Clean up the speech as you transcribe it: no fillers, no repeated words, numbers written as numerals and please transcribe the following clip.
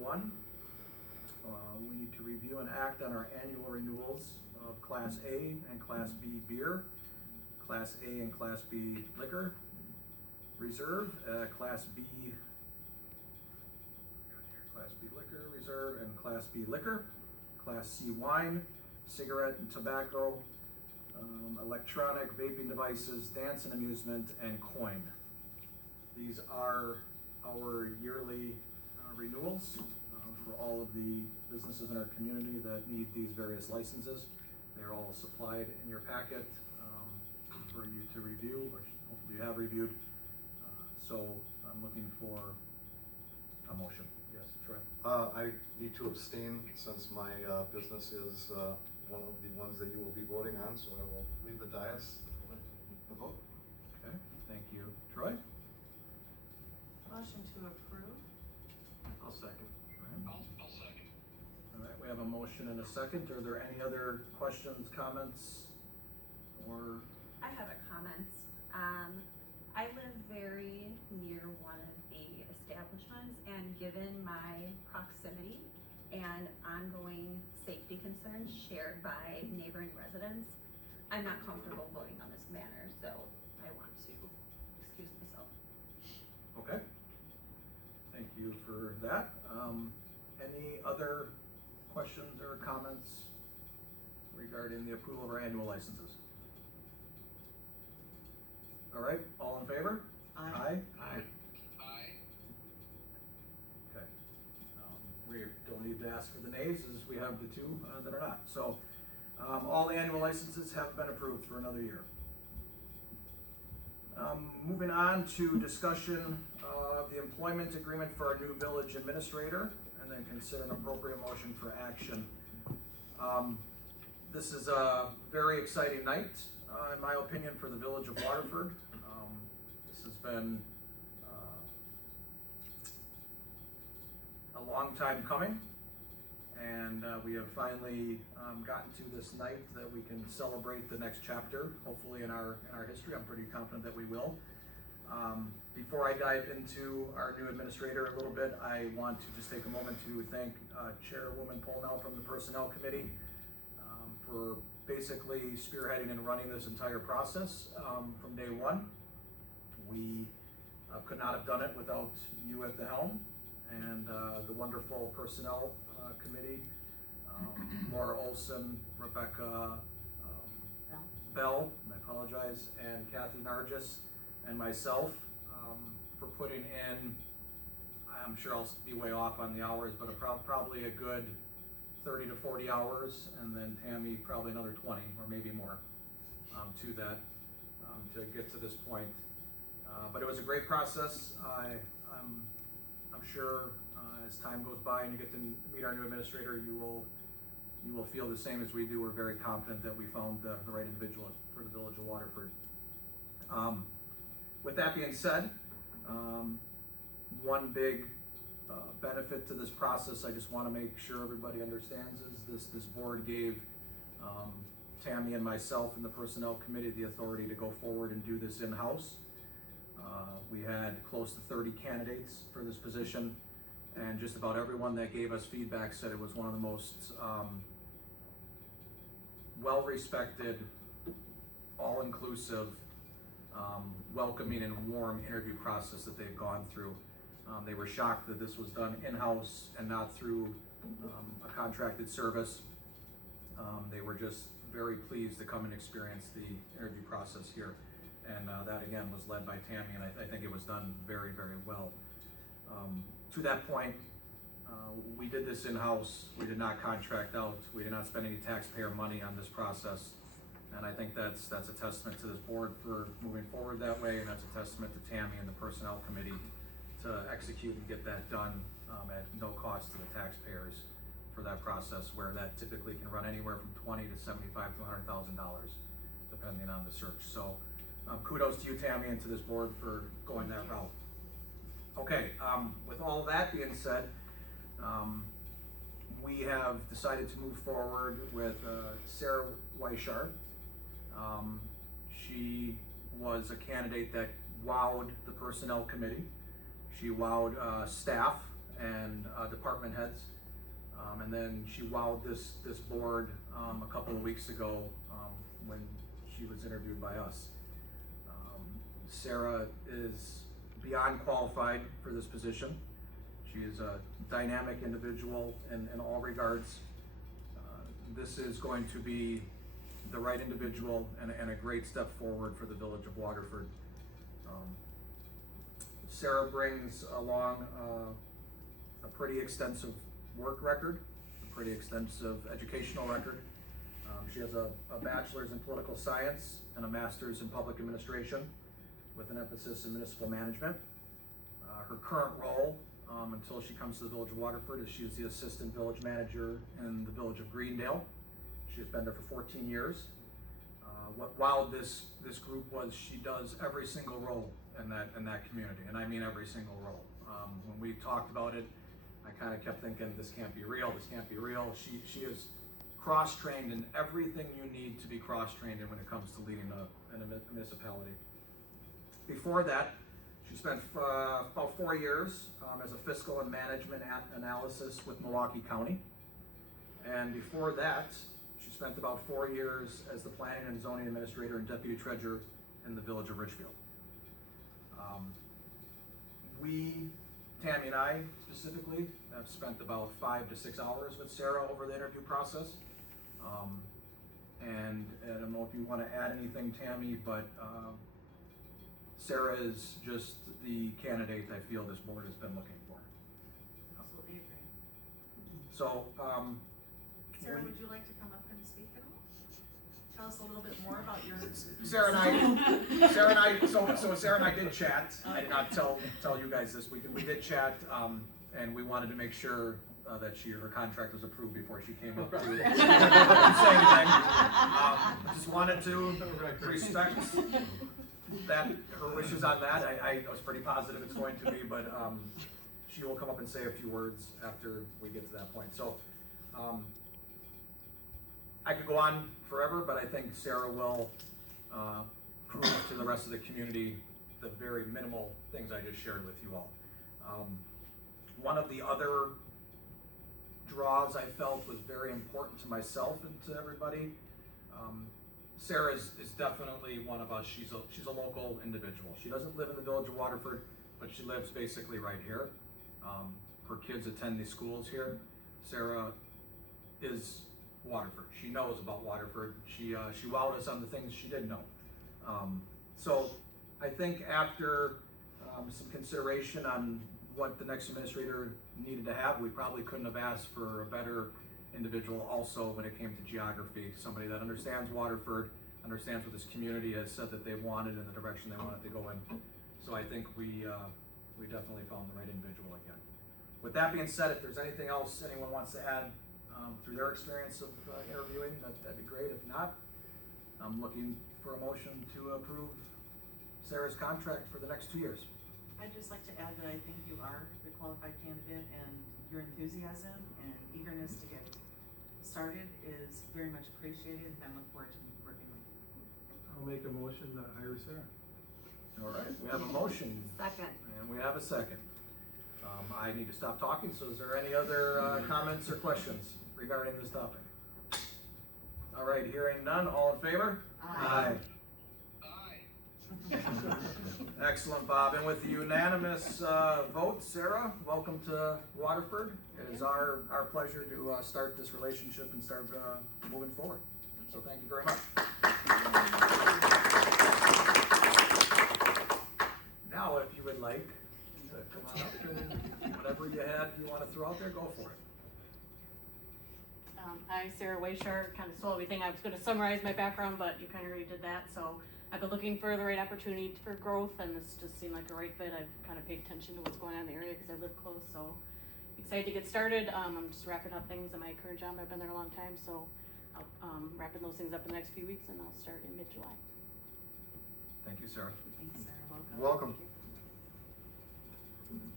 1, we need to review and act on our annual renewals of Class A and Class B beer, Class A and Class B liquor, reserve, Class B liquor, reserve, and Class B liquor, Class C wine, cigarette and tobacco, electronic vaping devices, dance and amusement, and coin. These are our yearly renewals for all of the businesses in our community that need these various licenses. They're all supplied in your packet for you to review, which hopefully you have reviewed. So I'm looking for a motion. Yes, Troy. I need to abstain since my business is one of the ones that you will be voting on, so I will leave the dais. The vote. Okay, thank you. Troy? Motion to approve. I'll second. I'll second. All right, we have a motion and a second. Are there any other questions, comments, or? I have a comment. I live very near one of the establishments, and given my proximity and ongoing safety concerns shared by neighboring residents, I'm not comfortable voting on this matter, so I want to excuse myself. Okay. Thank you for that. Any other questions or comments regarding the approval of our annual licenses? All right, all in favor? Aye. Aye. Aye. Okay. We don't need to ask for the nays, as we have the two that are not. So all the annual licenses have been approved for another year. Moving on to discussion of the employment agreement for our new village administrator, and then consider an appropriate motion for action. This is a very exciting night, in my opinion, for the village of Waterford. This has been a long time coming, and we have finally gotten to this night that we can celebrate the next chapter, hopefully in our history. I'm pretty confident that we will. Before I dive into our new administrator a little bit, I want to just take a moment to thank Chairwoman Polnell from the Personnel Committee for basically spearheading and running this entire process from day one. We could not have done it without you at the helm, and the wonderful Personnel Committee, Laura Olson, Rebecca Bell, I apologize, and Kathy Nargis, and myself for putting in, I'm sure I'll be way off on the hours, but probably a good 30 to 40 hours, and then Tammy probably another 20 or maybe more to that to get to this point. But it was a great process. I'm sure as time goes by and you get to meet our new administrator, you will feel the same as we do. We're very confident that we found the right individual for the village of Waterford. With that being said, one big benefit to this process, I just want to make sure everybody understands, is this board gave Tammy and myself and the Personnel Committee the authority to go forward and do this in-house. We had close to 30 candidates for this position, and just about everyone that gave us feedback said it was one of the most well-respected, all-inclusive, welcoming and warm interview process that they've gone through. They were shocked that this was done in-house and not through a contracted service. They were just very pleased to come and experience the interview process here. And that again was led by Tammy, and I think it was done very, very well. To that point, we did this in-house. We did not contract out. We did not spend any taxpayer money on this process. And I think that's a testament to this board for moving forward that way, and that's a testament to Tammy and the Personnel Committee to execute and get that done at no cost to the taxpayers for that process, where that typically can run anywhere from $20,000 to $75,000 to $100,000, depending on the search. So kudos to you, Tammy, and to this board for going that route. Okay, with all that being said, we have decided to move forward with Sarah Weishard. She was a candidate that wowed the Personnel Committee. She wowed staff and department heads. And then she wowed this board a couple of weeks ago when she was interviewed by us. Sarah is beyond qualified for this position. She is a dynamic individual in all regards. This is going to be the right individual and a great step forward for the village of Waterford. Sarah brings along a pretty extensive work record, a pretty extensive educational record. She has a bachelor's in political science and a master's in public administration with an emphasis in municipal management. Her current role, until she comes to the village of Waterford, is she is the assistant village manager in the village of Greendale. She has been there for 14 years. What wowed this group was she does every single role in that community, and I mean every single role. When we talked about it, I kind of kept thinking, this can't be real, this can't be real. She is cross-trained in everything you need to be cross-trained in when it comes to leading a municipality. Before that, she spent about 4 years as a fiscal and management analysis with Milwaukee County. And before that, she spent about 4 years as the planning and zoning administrator and deputy treasurer in the village of Richfield. Tammy and I specifically, have spent about 5 to 6 hours with Sarah over the interview process. And I don't know if you want to add anything, Tammy, but Sarah is just the candidate I feel this board has been looking for. Absolutely agree. So, Sarah, would you like to come up and speak at all? Tell us a little bit more about your. Sarah and I did chat. I did not tell you guys this. We did chat, and we wanted to make sure that her contract was approved before she came up to say anything. Just wanted to respect that her wishes on that. I was pretty positive it's going to be, but she will come up and say a few words after we get to that point. So I could go on forever, but I think Sarah will prove to the rest of the community the very minimal things I just shared with you all. One of the other draws I felt was very important to myself and to everybody. Sarah is definitely one of us. She's a local individual. She doesn't live in the village of Waterford, but she lives basically right here. Her kids attend these schools here. Sarah is Waterford. She knows about Waterford. She wowed us on the things she did know. So I think after some consideration on what the next administrator needed to have, we probably couldn't have asked for a better individual also when it came to geography. Somebody that understands Waterford, understands what this community has said that they wanted and the direction they wanted to go in. So I think we definitely found the right individual again. With that being said, if there's anything else anyone wants to add through their experience of interviewing, that'd be great. If not, I'm looking for a motion to approve Sarah's contract for the next 2 years. I'd just like to add that I think you are the qualified candidate, and your enthusiasm and eagerness to get started is very much appreciated, and I look forward to working with you. I'll make a motion to hire Sarah. All right, we have a motion. Second. And we have a second. I need to stop talking, so is there any other comments or questions regarding this topic? All right, hearing none, all in favor? Aye. Aye. Excellent, Bob. And with the unanimous vote, Sarah, welcome to Waterford. It is our pleasure to start this relationship and start moving forward. So thank you very much. Now, if you would like to come on up and whatever you want to throw out there, go for it. Hi, Sarah Wayshar. Kind of stole everything. I was going to summarize my background, but you kind of already did that. So I've been looking for the right opportunity for growth, and this just seemed like a right fit. I've kind of paid attention to what's going on in the area because I live close. So excited to get started. I'm just wrapping up things in my current job. I've been there a long time, so I'll wrapping those things up in the next few weeks, and I'll start in mid-July. Thank you, Sarah. Thanks, Sarah. Welcome. Welcome. Thank you.